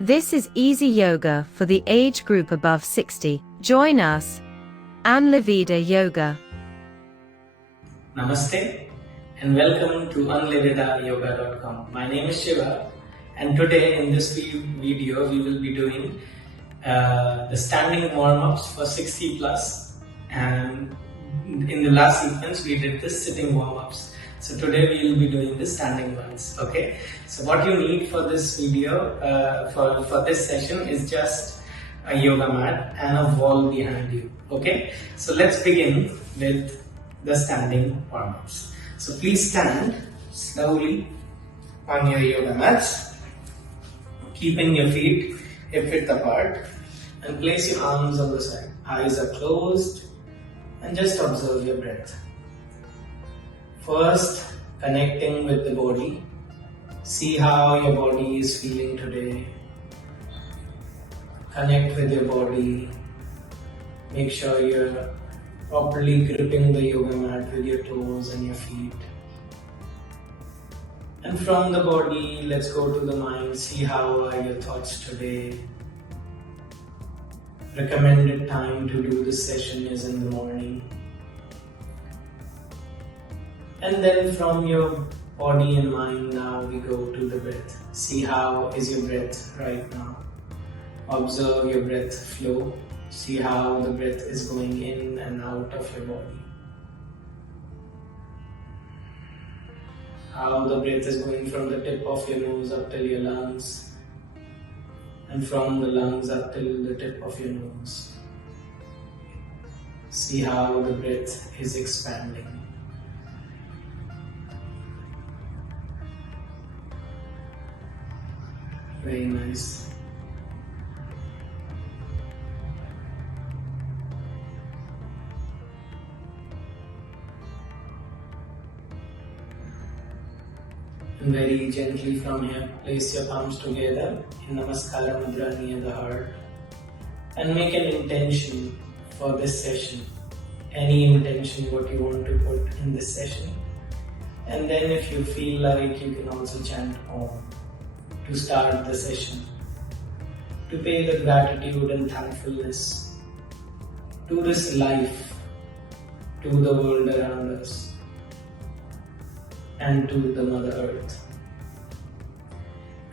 This is easy yoga for the age group above 60. Join us, Anliveda Yoga. Namaste and welcome to ANLIVEDAYOGA.com. My name is Shiva, and today in this video we will be doing the standing warm-ups for 60 plus, and in the last sequence we did the sitting warm-ups. So today we will be doing the standing ones. Okay, so what you need for this video, for this session, is just a yoga mat and a wall behind you. Okay, so let's begin with the standing warm-ups. So please stand slowly on your yoga mats, keeping your feet hip width apart, and place your arms on the side. Eyes are closed and just observe your breath. First, connecting with the body. See how your body is feeling today. Connect with your body. Make sure you're properly gripping the yoga mat with your toes and your feet. And from the body, let's go to the mind. See how are your thoughts today. Recommended time to do this session is in the morning. And then from your body and mind, now we go to the breath. See how is your breath right now. Observe your breath flow. See how the breath is going in and out of your body. How the breath is going from the tip of your nose up till your lungs, and from the lungs up till the tip of your nose. See how the breath is expanding. Very nice. And very gently from here, place your palms together in Namaskara Mudra near the heart, and make an intention for this session. Any intention what you want to put in this session. And then if you feel like, you can also chant Om to start the session, to pay the gratitude and thankfulness to this life, to the world around us, and to the Mother Earth.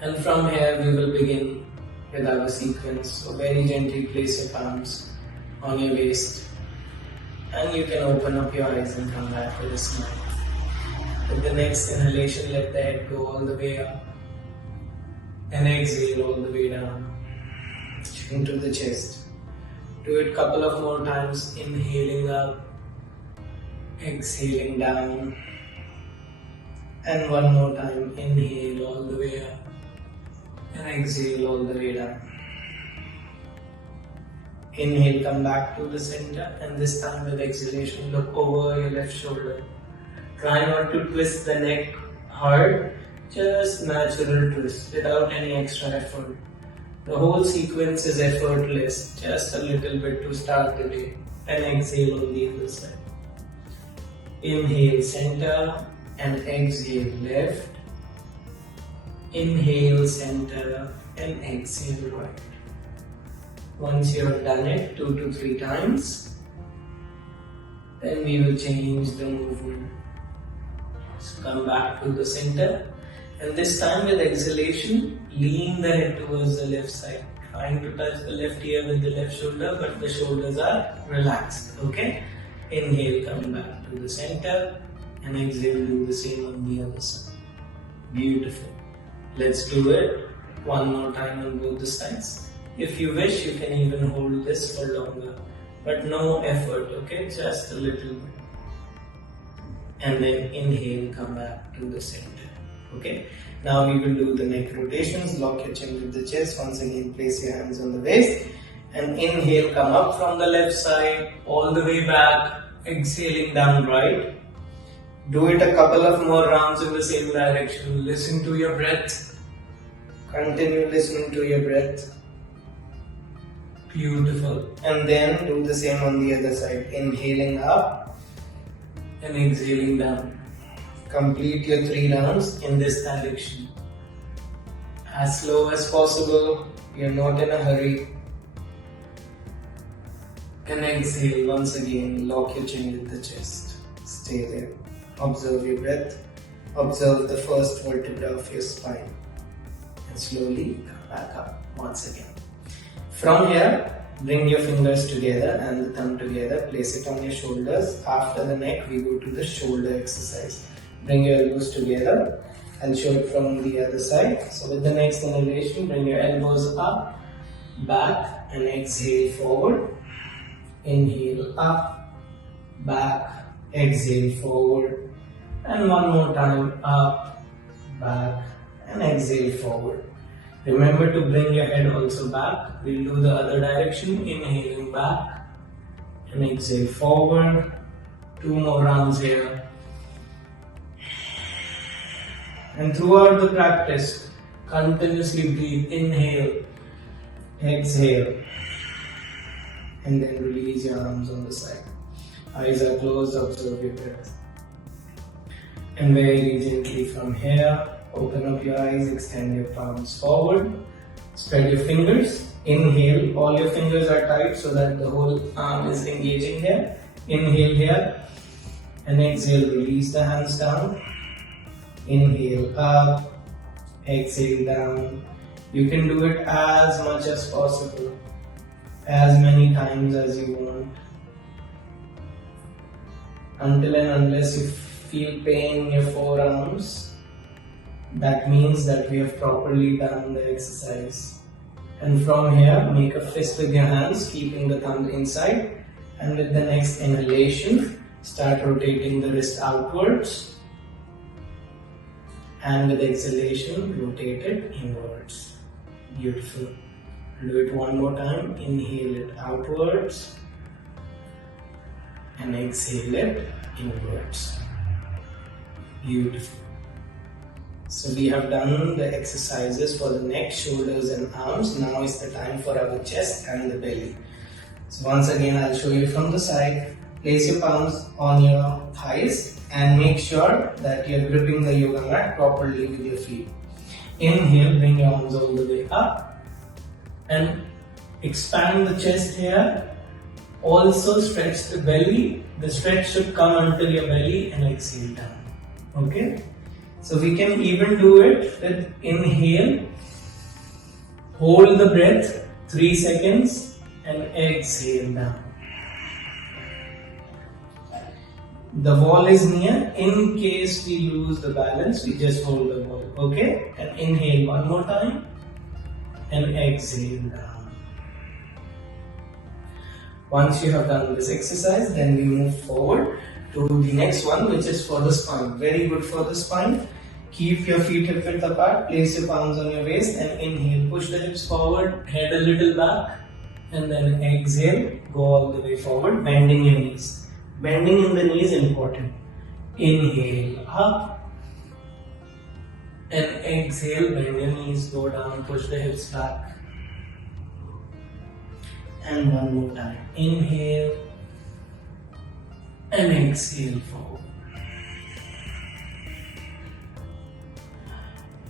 And from here we will begin with our sequence. So very gently place your palms on your waist, and you can open up your eyes and come back with a smile. With the next inhalation, let the head go all the way up, and exhale all the way down into the chest. Do it a couple of more times, inhaling up, exhaling down, and one more time, inhale all the way up and exhale all the way down. Inhale, come back to the center, and this time with exhalation, look over your left shoulder. Try not to twist the neck hard. Just natural twist without any extra effort. The whole sequence is effortless, just a little bit to start the day, and exhale on the other side. Inhale center and exhale left. Inhale center and exhale right. Once you have done it 2 to 3 times, then we will change the movement. So come back to the center. And this time with exhalation, lean the head towards the left side. Trying to touch the left ear with the left shoulder, but the shoulders are relaxed. Okay? Inhale, come back to the center, and exhale, do the same on the other side. Beautiful. Let's do it one more time on both the sides. If you wish, you can even hold this for longer, but no effort. Okay? Just a little bit. And then inhale, come back to the center. Okay, now we will do the neck rotations. Lock your chin with the chest. Once again, place your hands on the waist, and inhale, come up from the left side all the way back, exhaling down right. Do it a couple of more rounds in the same direction. Listen to your breath. Continue listening to your breath. Beautiful. And then do the same on the other side. Inhaling up and exhaling down. Complete your 3 rounds in this direction. as slow as possible. You're not in a hurry. And exhale once again, lock your chin with the chest. Stay there. Observe your breath. Observe the first vertebra of your spine. And slowly come back up once again. From here, bring your fingers together and the thumb together. Place it on your shoulders. After the neck, we go to the shoulder exercise. Bring your elbows together. I'll show it from the other side. So with the next inhalation, bring your elbows up, back, and exhale forward. Inhale up, back, exhale forward, and one more time up, back, and exhale forward. Remember to bring your head also back. We'll do the other direction, inhaling back and exhale forward. 2 more rounds here. And throughout the practice, continuously breathe, inhale, exhale. And then release your arms on the side. Eyes are closed, observe your breath. And very gently from here, open up your eyes, extend your palms forward. Spread your fingers. Inhale, all your fingers are tight so that the whole arm is engaging here. Inhale here. And exhale, release the hands down. Inhale up, exhale down. You can do it as much as possible, as many times as you want, until and unless you feel pain in your forearms. That means that we have properly done the exercise. And from here, make a fist with your hands, keeping the thumb inside. And with the next inhalation, start rotating the wrist outwards. And with exhalation, rotate it inwards. Beautiful. Do it one more time. Inhale it outwards and exhale it inwards. Beautiful. So we have done the exercises for the neck, shoulders and arms. Now is the time for our chest and the belly. So once again, I'll show you from the side. Place your palms on your thighs and make sure that you're gripping the yoga mat properly with your feet. Inhale, bring your arms all the way up and expand the chest here. Also stretch the belly. The stretch should come until your belly and exhale down. Okay? So we can even do it with inhale, hold the breath 3 seconds and exhale down. The wall is near. In case we lose the balance, we just hold the wall. Okay? And inhale one more time and exhale down. Once you have done this exercise, then we move forward to the next one, which is for the spine. Very good for the spine. Keep your feet hip width apart. Place your palms on your waist and inhale. Push the hips forward, head a little back, and then exhale. Go all the way forward, bending your knees. Bending in the knee is important. Inhale up and exhale, bend your knees, go down, push the hips back. And one more time. Inhale and exhale forward.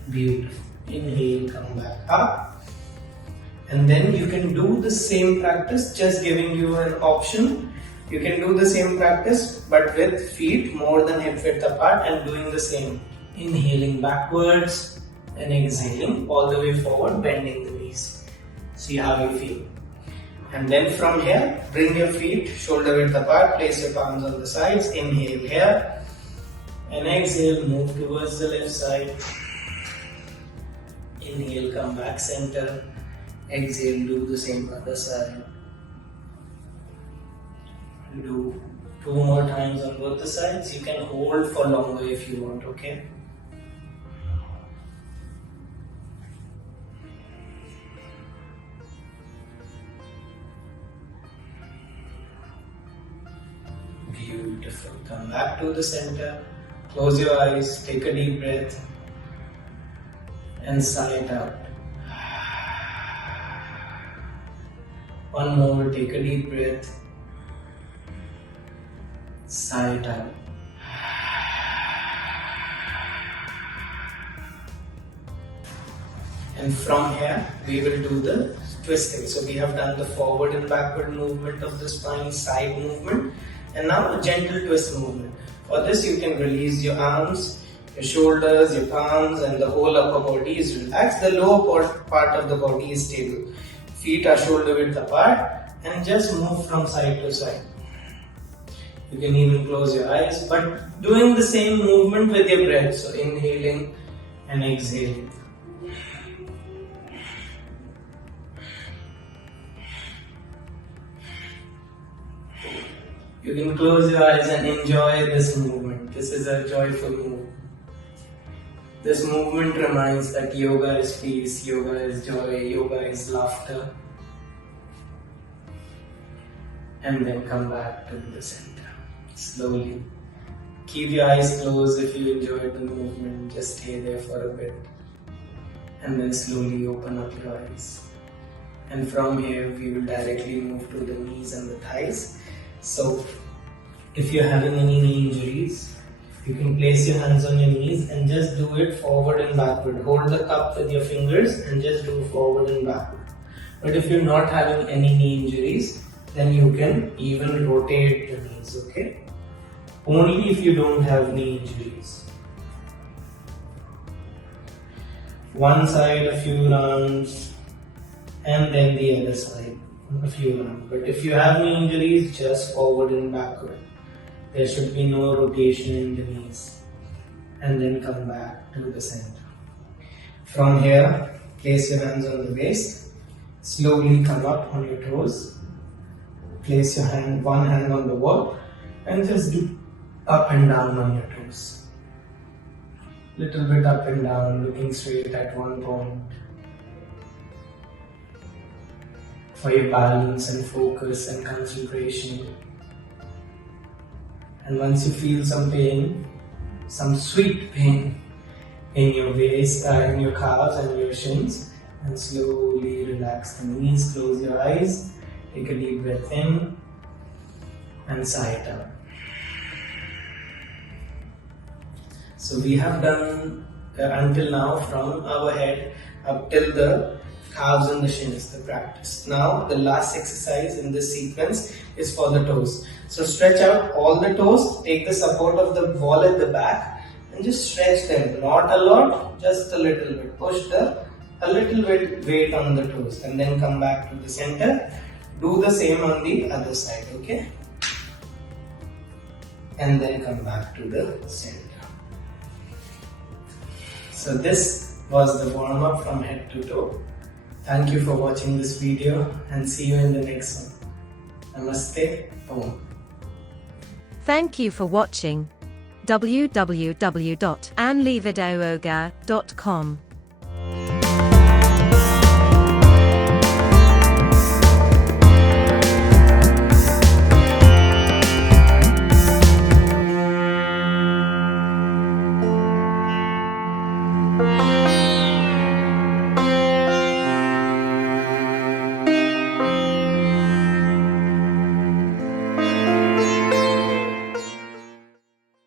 Beautiful. Inhale, come back up. And then you can do the same practice, just giving you an option. You can do the same practice but with feet more than hip width apart and doing the same. Inhaling backwards and exhaling all the way forward, bending the knees. See how you feel. And then from here, bring your feet shoulder width apart, place your palms on the sides, inhale here and exhale, move towards the left side. Inhale, come back center, exhale, do the same other side. Do 2 more times on both the sides. You can hold for longer if you want, okay? Beautiful. Come back to the center. Close your eyes. Take a deep breath. And sigh it out. One more. Take a deep breath. Sigh it out. And from here, we will do the twisting. So we have done the forward and backward movement of the spine, side movement, and now a gentle twist movement. For this, you can release your arms, your shoulders, your palms, and the whole upper body is relaxed. The lower part of the body is stable. Feet are shoulder width apart, and just move from side to side. You can even close your eyes, but doing the same movement with your breath. So inhaling and exhaling. You can close your eyes and enjoy this movement. This is a joyful movement. This movement reminds that yoga is peace, yoga is joy, yoga is laughter. And then come back to the center, slowly. Keep your eyes closed if you enjoyed the movement. Just stay there for a bit. And then slowly open up your eyes. And from here, we will directly move to the knees and the thighs. So, if you're having any knee injuries, you can place your hands on your knees and just do it forward and backward. Hold the cup with your fingers and just do forward and backward. But if you're not having any knee injuries, then you can even rotate the knees, okay? Only if you don't have knee injuries. One side a few rounds and then the other side a few rounds. But if you have knee injuries, just forward and backward. There should be no rotation in the knees. And then come back to the center. From here, place your hands on the waist. Slowly come up on your toes. Place your one hand on the wall and just do up and down on your toes. Little bit up and down, looking straight at one point. For your balance and focus and concentration. And once you feel some pain, some sweet pain in your waist, in your calves and your shins, and slowly relax the knees, close your eyes, take a deep breath in and sigh it out. So we have done until now from our head up till the calves and the shins, the practice. Now the last exercise in this sequence is for the toes. So stretch out all the toes, take the support of the wall at the back and just stretch them. Not a lot, just a little bit. Push a little bit weight on the toes and then come back to the center. Do the same on the other side, okay? And then come back to the center. So this was the warm-up from head to toe. Thank you for watching this video and see you in the next one. Namaste. Om. Thank you for watching. www.anlivedayoga.com